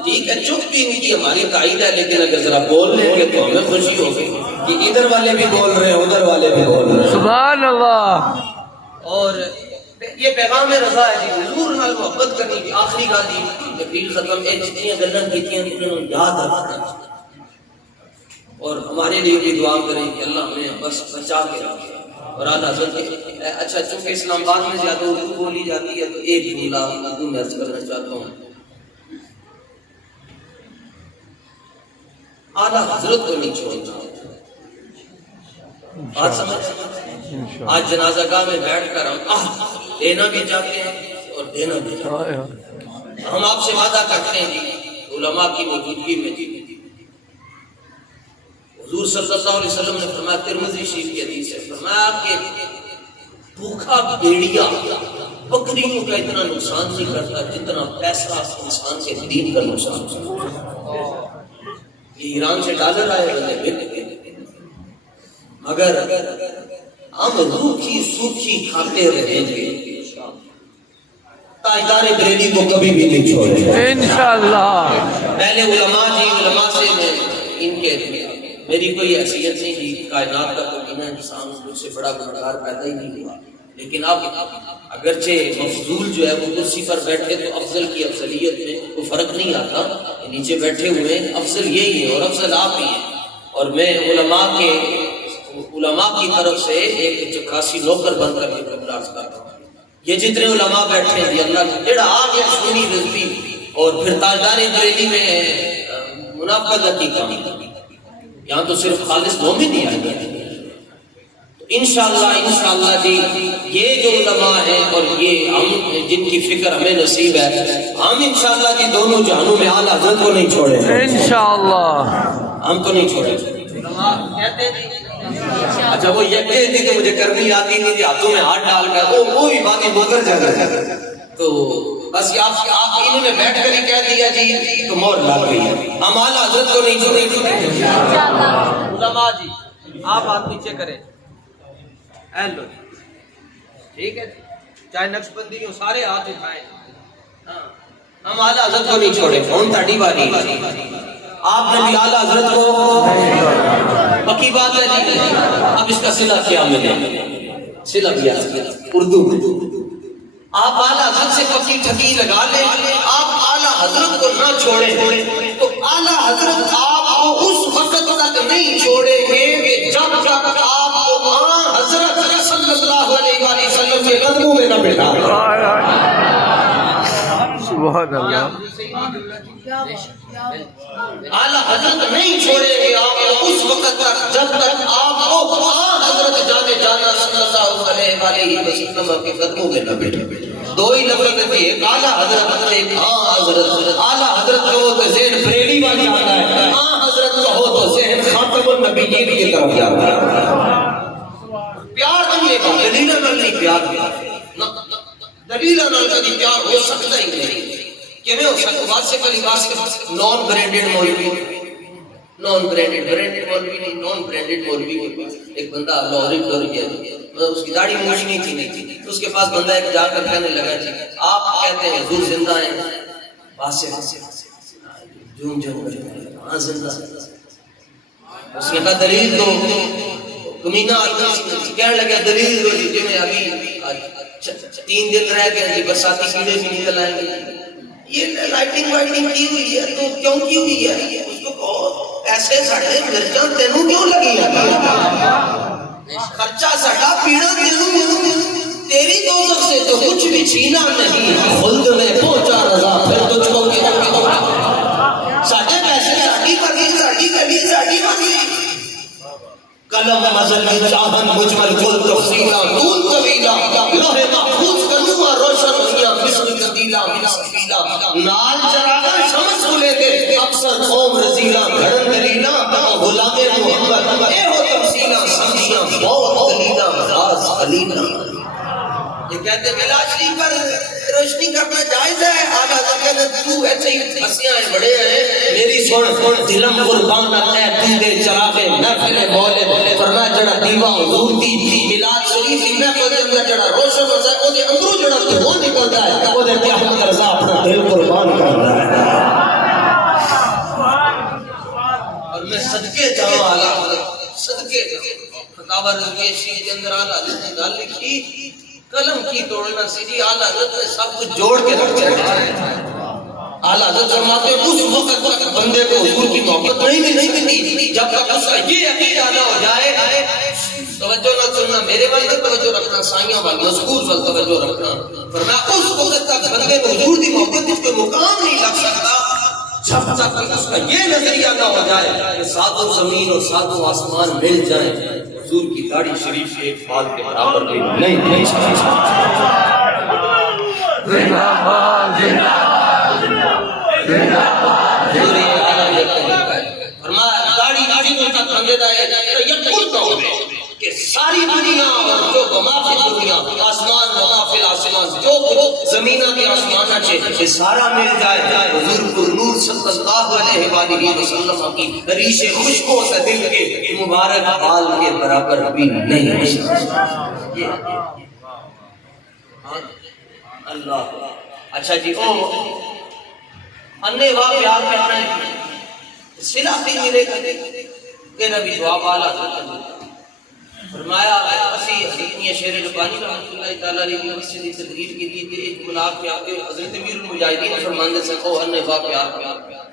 ٹھیک ہے چپ بھی ان کی ہماری تائید ہے, لیکن اگر ذرا بول لیں گے تو ہمیں خوشی ہوگی کہ ادھر والے بھی بول رہے ہیں ادھر والے بھی بول رہے ہیں. سبحان اللہ. اور یہ پیغام رضا ہے جی, حضور نال محبت کرنی کی آخری گل جی. تقریر ختم, ایک جتنی گلاں کیتیاں انہوں نے یاد رکھنا اور ہمارے لیے بھی دعا کریں کہ اللہ ہمیں بس بچا کے رکھے. اور اعلیٰ حضرت اچھا چونکہ اسلام آباد میں زیادہ اردو بولی جاتی ہے تو ایک جملہ اردو میں عرض کرنا چاہتا ہوں. اعلیٰ حضرت کو نہیں چھوڑنا. بات سمجھ, آج جنازہ گاہ میں بیٹھ کر ہم دینا بھی چاہتے ہیں اور دینا بھی چاہتے ہیں. ہم آپ سے وعدہ کرتے ہیں جی علماء کی موجودگی میں جی. حضور صلی اللہ علیہ وسلم نے فرمایا, ترمذی شریف کی حدیث ہے, فرمایا کہ بھوکا بھیڑیا بکریوں کا اتنا نقصان نہیں کرتا جتنا پیسہ انسان کے دین کا نقصان کرتا. یہ ایران سے ڈالر آئے بندے مگر ہم روکھی سوکھی کھاتے رہیں گے، تاجدار بریلی کو کبھی بھی نہیں چھوڑے انشاءاللہ۔ پہلے علماء سے میں ان کے میری کوئی حیثیت نہیں تھی، کائنات کا کوئی انسان مجھ سے بڑا گنہگار پیدا ہی نہیں ہوا، لیکن اب اگرچہ مفضول جو ہے وہ کرسی پر بیٹھے تو افضل کی افضلیت میں کوئی فرق نہیں آتا، نیچے بیٹھے ہوئے افضل یہی ہے اور افضل آپ ہی ہیں، اور میں علماء کی طرف سے ایک خاصی نوکر بن کر کے عرض کرتا ہوں، یہ جتنے علماء بیٹھے ہیں اللہ کی جڑا آ گیا سونی رضوی اور پھر تاجدار بریلی میں منافقت کی کمی، یہاں تو صرف خالص مومن ہی آئے گا۔ انشاءاللہ جی یہ جو علماء ہیں اور یہ ہم جن کی فکر ہمیں نصیب ہے، ہم انشاءاللہ جی دونوں جہانوں میں اعلیٰ حضرت کو نہیں چھوڑیں گے انشاءاللہ، ہم تو نہیں چھوڑیں گے۔ اچھا وہ یہ کہتی کہ مجھے کرنی آتی نہیں تھی، ہاتھوں میں ہاتھ ڈال کر وہ بھی باقی گزر جاتا ہے، تو بس آپ انہوں نے بیٹھ کر ہی کہہ دیا جی تو مور لگ گئی ہے، ہم اعلیٰ حضرت کو نہیں چھوڑیں گے۔ علماء جی آپ ہاتھ نیچے کریں، لو ٹھیک ہے، چاہے نقش بندی ہو سارے ہاتھ اٹھائیں، ہم اعلیٰ حضرت کو نہیں چھوڑیں۔ کون تاڑی والی آپ نے بھی اعلیٰ حضرت کو، پکی بات ہے جی۔ اب اس کا صلہ کیا ملے، صلہ کیا اردو آپ اعلیٰ حضرت سے پکی ٹھگی لگا لیں، آپ اعلیٰ حضرت کو نہ چھوڑیں تو اعلیٰ حضرت آپ کو اس وقت تک نہیں چھوڑیں گے کہ جب تک آپ کو حضرت صلی اللہ علیہ وآلہ وسلم کے قدموں میں نہ بیٹھا۔ سبحان اللہ۔ اعلیٰ حضرت نہیں چھوڑیں گے آپ کو اس وقت تک جب تک آپ کو حضرت جانا صلی اللہ علیہ وآلہ وسلم کے قدموں میں نہ بیٹھا۔ دو ہی لفظ تھے، ایک اعلیٰ حضرت، ایک حضرت۔ اعلیٰ حضرت کہو تو ذہن بریلی والی آتا ہے، حضرت کہو تو ذہن خاتم النبیین کی طرف جاتا ہے۔ پیار کرنے کا دلیل نہیں، پیار دلیل کبھی پیار ہو سکتا ہی نہیں، کیویں ہو سکتا؟ بات سے کلی بات سے نان برینڈڈ مولوی، نان برینڈڈ مولوی نہیں، نان برینڈڈ مولوی کے پاس ایک بندہ لاہور ڈر گیا، اس کی داڑھی موچھ نہیں تھی، اس کے پاس بندہ ایک جا کر کہنے لگا جی آپ کہتے ہیں حضور زندہ ہیں؟ بات سے جھوم ہاں زندہ۔ اس نے کہا دلیل دو، کمینہ آدمی کہنے لگا دلیل دو جی میں ابھی 3 دن رہ گئے جی برساتی کیڑے بھی نکل آئیں گے، یہ لائٹنگ وائٹنگ کی ہوئی ہے تو کیوں کی ہوئی ہے؟ اس کو کہو ایسے ساڑھے مرچاں تینوں کیوں لگی ہے؟ خرچہ ساڑھا پیڑا تینوں، تیری دوزخ سے تو کچھ بھی چھینا نہیں، خلد میں پہنچا رضا پھر تجھ کو کیا ساڑھے پیسے ساڑھی پڑھی ساڑھی کلی ساڑھی پڑھی قلم مزلی چاہن مجمل کل تفصیلہ طول طویلہ لوح محفوظ کا نور روشن ہویا مثل قدیلہ مصفیلہ نال چراغا شمس کھلے دے اکثر قوم رزیلہ گھڑن دلیلہ غلام محمد اے ہو تفصیلہ سمجھیاں بہت دلیلہ خاص خلیلہ۔ یہ کہتے ہیں ملا شریف پر روشنی کرنا جائز ہے، آقا زکر تو ایسے ہی ہنسیاں ہیں بڑے ہیں میری سن دلم قربان اے دیدے چراغے محفل مولد فرما جڑا دیوہ حضور دی ملاد شریف میں محفل جڑا جڑا روشن ہوتا ہے او دے اندروں جڑا دھواں نکلتا ہے او دے احمد رضا اپنا دل قربان کرتا ہے۔ اور میں صدقے جاؤں آقا صدقے فتاوی رضویہ شریف کے اندر آقا حضرت نے گل لکھی قلم کی توڑنا سیدھی اعلیٰ حضرت نے سب کچھ جوڑ کے رکھا ہے۔ اعلیٰ حضرت فرماتے ہیں اس وقت تک بندے کو حضور کی محبت نہیں ملتی جب تک اس کا یہ عقیدہ نہ ہو جائے۔ توجہ نہ سننا میرے والے توجہ رکھنا، سائیاں والے مذکور پر توجہ رکھنا، فرمایا اس وقت تک بندے کو حضور کی محبت اس کے مقام نہیں لگ سکتا جب تک اس کا یہ نظریہ نہ ہو جائے کہ ساتوں زمین اور ساتوں آسمان مل جائیں حضور کی داڑھی شریف کے ایک فال کے برابر بھی نہیں فرمایا داڑھی میں تک بندہ ہے یقین تو کہ ساری دنیا اور جو بما فی دنیا آسمان وما فی الآسمان جو زمینہ کے آسمانہ چھے سارا مل جائے حضور پر نور صلی اللہ علیہ وآلہ وسلم کی ریش خوشبو سے دل کے مبارک بال کے برابر بھی نہیں ہو سکتا. اللہ اچھا جی او انے واہ پیار کرنا ہے صلہ بھی ملے گا کہ نبی دعا والا فرمایا اسی اتنی شعر ربانی رحمۃ اللہ تعالی علیہ کی سے تقریر کی تھی کہ ایک ملاق پہ آ کے حضرت امیر المجاہدین فرماندے سے او انے واہ پیار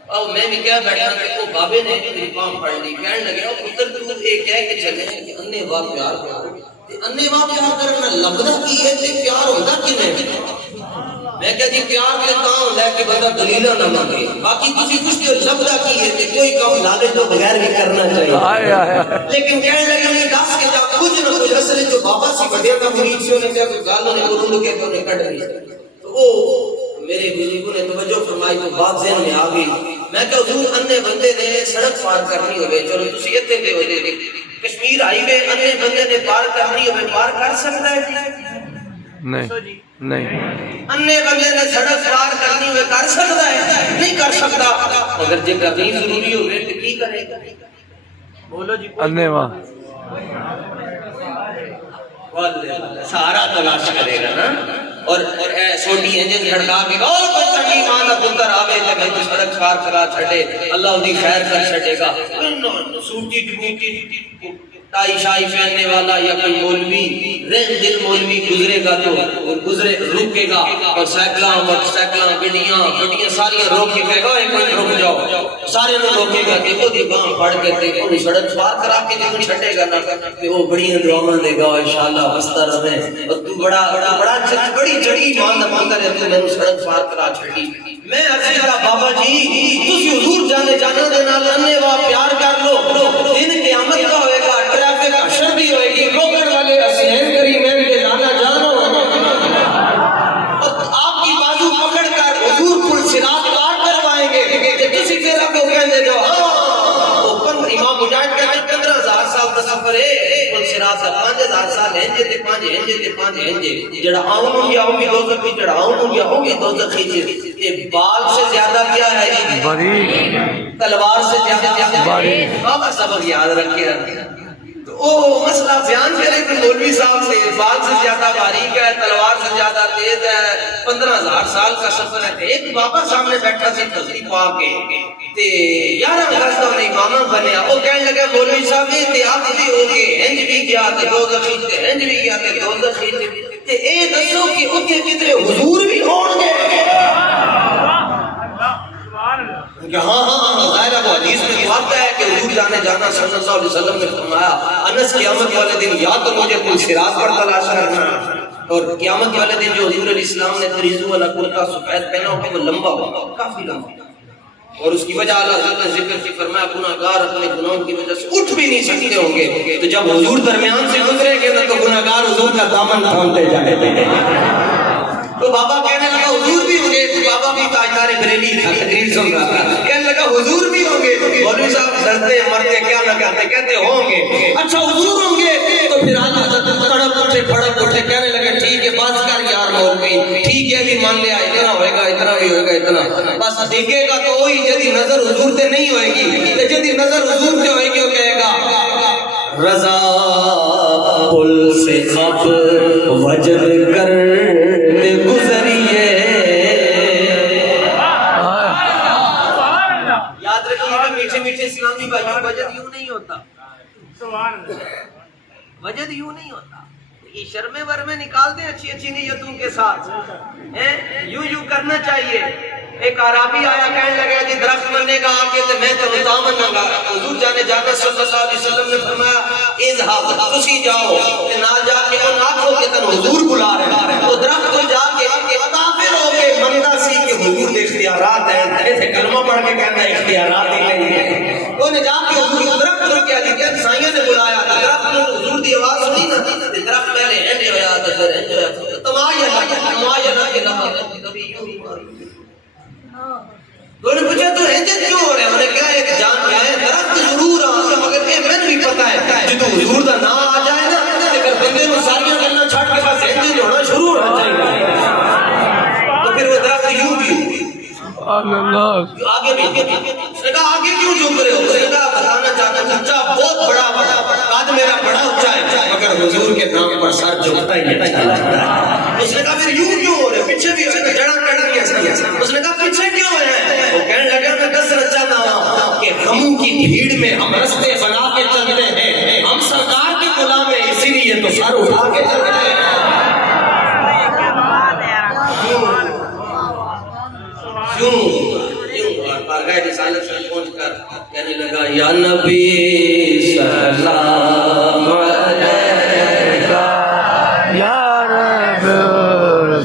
او میں بھی کیا بیٹھا کہ او بابے نے میری پاں پڑھ لی کہنے لگے او پتر تو ایک کہہ کے چلے کہ انے واہ پیار تے انے واہ پیار کرنا لبدا کی ہے تے پیار ہوندا کیویں میں کہا جی پیار کے کام ہے کہ بندہ دلیلہ نہ مانگے باقی کسی کچھ کے لبدا کی ہے کہ کوئی کام لالچ تو بغیر بھی کرنا چاہیے لیکن کہنے لگے نہیں دس کے جا کچھ نہ کچھ اصل جو بابا سی بڑے کا مرید سے انہیں کہا کوئی گالوں نے قرون کے تو نے کٹ لی تو وہ میرے بزرگوں نے توجہ فرمائی تو بات ذہن میں آ گئی. میں کہ حضور انے بندے نے سڑک پار کرنی ہوئے چلو تسی اتنے دے ہوئے دے کشمیر ہائی وے انے بندے نے پار کرنی ہوئے پار کر سکتا ہے نہیں نہیں انے بندے نے سڑک پار کرنی ہوئے کر سکتا ہے نہیں کر سکتا اگر جے کرنی ضروری ہوئے تو کی کرے گا بولو جی انے واہ سارا تلاش کرے گا نا اور چھوٹی انجن جھڑکا کے اور کوئی چنگی ماں کا پتر آوے تے میں تو سڑک پار کرا چھڑے اللہ دی خیر کر چھڑے گا سوٹی ٹبوٹی ٹائی شائی پہننے والا یا کوئی مولوی رہن دل مولوی گزرے گا تو گزرے رکے گا اور سائیکلاں موٹر سائیکلاں گڈیاں ساری روک کے کہے گا ایک منٹ رک جاؤ سارے نو روکے گا کہ دی باں پھڑ کے تے کو سڑک پار کرا کے جو چھٹے گا نا کہ وہ بڑی دعاواں دے گا انشاءاللہ ہستا رہے اور تو بڑا بڑی چڑی ماں دا ماندا ہے تو میں سڑک پار کرا چھڑی میں عرض کرا بابا جی تسی حضور جانے دے نال انے وا پیار کر لو دن قیامت کا ہوئے گا ٹریفک حشر بھی ہوئے گی روکن والے حسین کریمین کے لانا جانو اور آپ کی بازو پکڑ کر حضور پل صراط پار کروائیں گے کہ کسی پھر آپ کو کہنے جو امام مجاہد کہتے 15,000 سال کا سفر ہے پل صراط 5,000 سال ہنجے تے 5 ہنجے جڑا آؤں یا ہوگی دوزخ کی جڑا آؤں یا ہوگی دوزخ کی یہ بال سے زیادہ کیا ہے بڑی تلوار سے زیادہ بڑی بابا سبق یاد رکھے تو وہ مسئلہ بیان کرے کہ مولوی صاحب سے بال سے زیادہ باریک ہے تلوار سے زیادہ تیز ہے 15,000 سال کا سفر ہے ایک بابا سامنے بیٹھا سی تصریف پا کے تے 11 اگست میں امام بنیا وہ کہنے لگا مولوی صاحب احتیاط بھی ہو گئے ہنج بھی گیا تے دوزخ تے ہنج بھی گیا تے دوزخ تے اے دسو کہ اوتھے کدھر حضور بھی ہون گے ہاں ظاہر ہے وہ حدیث میں آتا ہے کہ حضور جانا صلی اللہ علیہ وسلم نے فرمایا انس قیامت والے دن یا تو مجھے کوئی صراط پر تلاش کرنا اور قیامت والے دن جو حضور علیہ السلام نے تریزو والا کرتا سفید پہنا ہوگا وہ لمبا ہوگا کافی لمبا اور اس کی وجہ اللہ حضرت نے ذکر کی فرمایا گناہگار اپنے گناہوں کی وجہ سے اٹھ بھی نہیں سکتے ہوں گے تو جب حضور درمیان سے گزرے گے تو گناہگار حضور کا دامن تھامتے جائیں گے تو بابا کہنے لگا حضور بھی ہوں گے بابا بھی تاجدار بریلی تھا تقریر سن رہا تھا کہنے لگا حضور بھی ہوں گے مولوی صاحب ڈرتے مرتے کیا نہ کہتے ہوں گے اچھا حضور ہوں گے تو پھر آج تڑپ اٹھے پھڑپ اٹھے کہنے لگے ٹھیک ہے بس کر یار مولوی ٹھیک ہے بھی مان لیا اتنا ہوئے گا اتنا بھی ہوئے گا اتنا بس دیکھے گا تو وہی جدی نظر حضور تے نہیں ہوئے گی جدی نظر حضور تے ہوئے گی وہ کہے گا رضا پل سے اب وجد کر گزریے یاد رکھیے گا میٹھے میٹھے اسلامی بھائیوں وجد یوں نہیں ہوتا وجد یوں نہیں ہوتا یہ شرمے ورمے نکالتے اچھی اچھی نیتوں کے ساتھ یوں کرنا چاہیے ایک عربی آیا کہنے لگا جی درخت مننے کا آگے تو میں تو نتا مننا گا حضور جانے صلی اللہ علیہ وسلم نے فرمایا اذهب تسی جاؤ کہ نہ جا کے وہ نہ کھو کہ تن حضور بلا رہے ہیں وہ درخت کو جا کے کافر ہو کے مندا سی کہ حضور کے اختیارات ہیں ایسے کلمہ پڑھ کے کہنا اختیارات ہی نہیں ہے وہ نے جا کے حضور درخت کو کیا دیا سائیوں نے بلایا درخت نے حضور دی آواز سنی نا درخت پہلے اینڈ ہویا تو پھر اینڈ ہویا تمایا نہ کبھی یوں ہی ماری تو نے پوچھا تو اینجے کیوں ہو رہے ہیں انہیں کہا ایک جان پہ آئے درخت ضرور آتا مگر یہ میں بھی پتا ہے جدو حضور دا نام آ جائے نا اگر بندے میں ساریاں کرنا چھاٹ کے پاس اینجے جو ہونا شروع ہونا چاہیے اللہ آگے بھی اس نے کہا آگے کیوں جھک رہے ہو؟ اس نے کہا بتانا چاہتا ہوں اچھا بہت بڑا قد میرا بڑا اونچا ہے مگر حضور کے نام پر سر جھکتا ہی اچھا لگتا ہے. اس نے کہا پھر یوں کیوں ہو رہے پیچھے بھی جڑا کٹ گیا. اس نے کہا پیچھے کیوں ہے؟ وہ کہنے لگا میں کثرت چاہتا ہوں کہ غموں کی بھیڑ میں ہم رستے بنا کے چلتے ہیں, ہم سرکار کے غلام ہیں اسی لیے تو سر اٹھا کے چلتے ہیں. بارگاہ رسالت سے پہنچ کر کہنے لگا یا نبی سلام علیکہ یا رب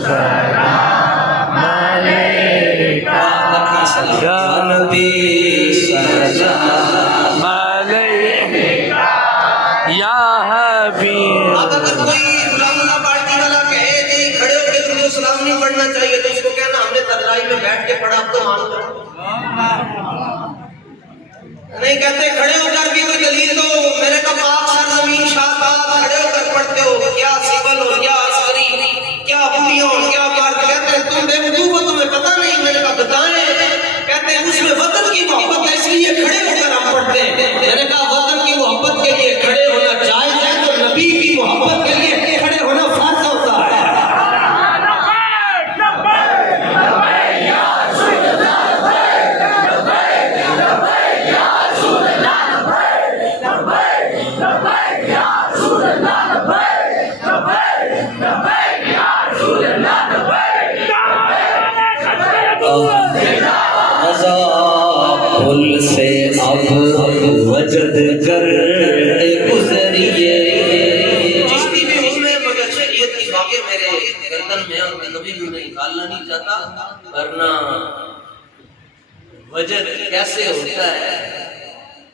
سلام علیکہ یا نبی سلام علیکہ یا حبیب. اب اگر کوئی غلام اللہ پارٹی والا کہے جی کھڑے ہو کے تمہیں سلام نہیں پڑھنا چاہیے تو اس کو کہنا ہم نے تدرائی میں بیٹھ کے پڑھا اب تو مان لو. نہیں کہتے کھڑے ہو کر بھی کوئی دلیل دو, میرے کا پاک سرزمین شاداب کھڑے ہو کر پڑھتے ہو, کیا سیول ہو کیا عسکری کیا بوڑھیاں ہو کیا بات کہتے ہیں تم بے وقوف ہو تمہیں پتہ نہیں, میرے کا بتائیں. کہتے ہیں اس میں وطن کی محبت ہے اس لیے کھڑے ہو کر ہم پڑھتے ہیں. میں نے کہا وطن کی محبت کے لیے کھڑے ہونا جائز ہے تو نبی کی محبت کے لیے کھڑے ہونا فرض ہوتا ہے. پل سے اب وجد کرتے گزریے. چشتی بھی ہوں میں مگر شریعت کی باتیں میرے گردن میں اور میں کبھی بھی نہیں نکالنا نہیں چاہتا, ورنہ وجد کیسے ہوتا ہے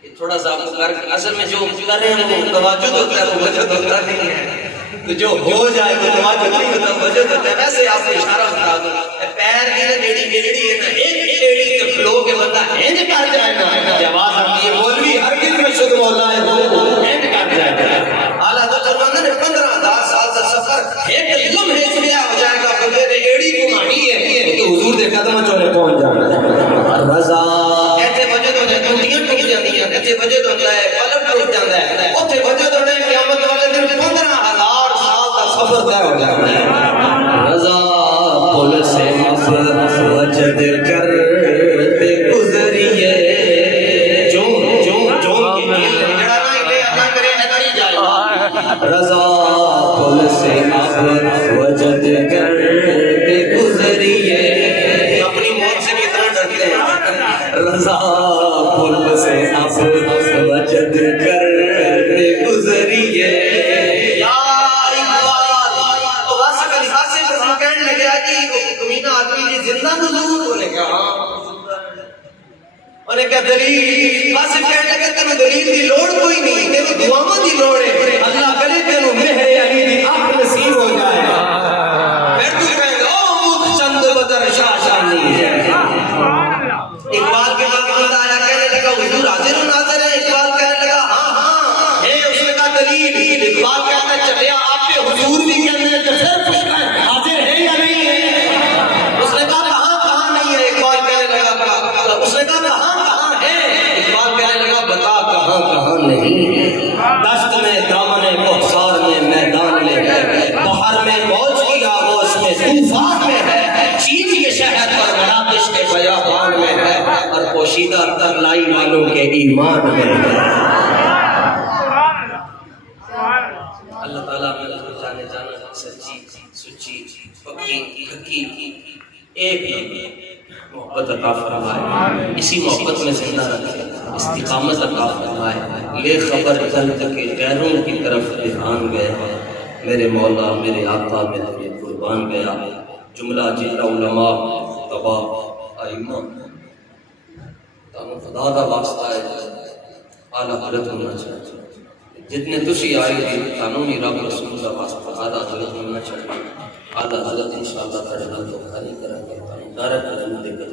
یہ تھوڑا سا آپ کو کر اصل میں جو کر رہے ہیں وہ تواجد ہوتا ہے, وہ وجد ہوتا نہیں ہے. تو جو ہو جائے وہ تواجد نہیں ہوتا, وجد ہوتا ہے. ویسے آپ کو اشارہ بتا دو پیر کی نا ڈیڑی گیڑی ہے نا, ایک ایڑی کے فلو کے بندہ ہینج کر جائے نا, جواز آتی ہے مولوی ہر کس میں شد مولا ہے وہ ہینج کر جائے گا. اعلیٰ تو فرماتے ہیں 15,000 سال کا سفر ایک لمحے سے طے ہو جائے گا, بندے نے ایڑی گھمانی ہے تو حضور کے قدموں چولے پہنچ جانا. رضا ایسے وجد ہوتا ہے, ٹوٹیاں ٹوٹ جاتی ہیں, ایسے وجد ہوتا ہے پلک ٹوٹ جاتا ہے, اوتھے وجد ہوتا ہے قیامت والے دن 15,000 سال کا سفر طے ہو جاتا ہے. رضا پل سے وجد کرتے گزریے جو کی جڑا نہ کرے ادھر ہی جائے. رضا پل سے وجد کرتے گزریے, اپنی موت سے کتنا ڈرتے ہیں. رضا پل سے وجد کرتے گزریے. انہیں کہا دلیل بس کہنے لگا تینوں دلیل دی لوڑ کوئی نہیں, تینوں دعاواں دی لوڑ ہے. اللہ کرے تینوں مہر علی دی آنکھ نصیب ہو جائے. پھر تو کہے گا او مکھ چند بدر شاہ شانی ہے. اقبال کے بعد بندہ آیا کہنے لگا حضور حاضر و ناظر ہے. اقبال کہنے لگا ہاں ہے. اس نے کہا دلیل. اقبال کہتا ہے چلے آپ کے حضور بھی کہنے ہیں تو پھر پوچھنا ہے حاضر ہے یا نہیں ہے. اس نے کہا کہاں نہیں ہے. اقبال کہنے لگا اس نے کہا کہاں ہے. اقبال کہنے لگا بتا کہاں نہیں ہے. دشت میں دامن کوثر میں میدان میں ہے, بحر میں موج کی آغوش میں طوفان میں ہے, چین کے شہر پر مراکش کے بیابان میں ہے, اور پوشیدہ ترلائی والوں کے ایمان میں ہے. اللہ تعالیٰ میں جانے جانا سچی سچی پکی حقیقی ایک محبت عطا فرمائے, اسی محبت میں زندہ رکھے, استقامت عطا فرمائے. لے خبر کل تک غیروں کی طرف دھیان گیا, میرے مولا میرے آقا میں تیرے قربان گیا. جملہ جملہ علماء تبا ائمہ خدا دا واسطہ ہے اعلیٰ حضرت ہونا چاہیے. جتنے تسی آئے ہیں قانونی رب رسول کا واسطہ اعلیٰ حضرت ہونا چاہیے. اعلیٰ حضرت انشاءاللہ تڑنا تو خالی کریں گے, دارت کرنے دے کر